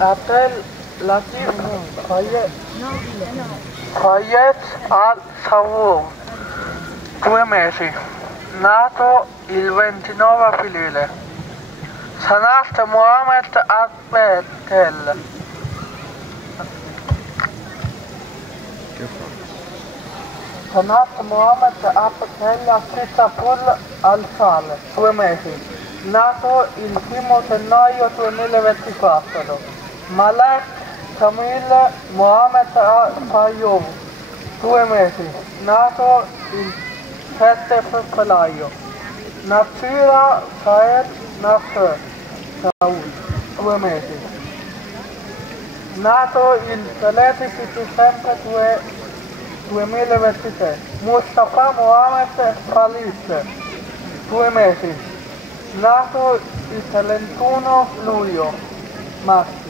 Abdel Latif Fayez al-Sawur, 2 mesi, nato il 29 aprile. Sanat Mohamed Abdel. Sanat Mohamed Abdel Sitapul al-Sal, 2 mesi, nato il 1 gennaio 2024. Malek Kamil Mohamed Al-Fayoum, 2 mesi, nato il 7 febbraio. Nasira Saed Nasser Saud, 2 mesi, nato il 13 dicembre 2023. Mustafa Mohamed Khalis, 2 mesi, nato il 31 luglio, maschio.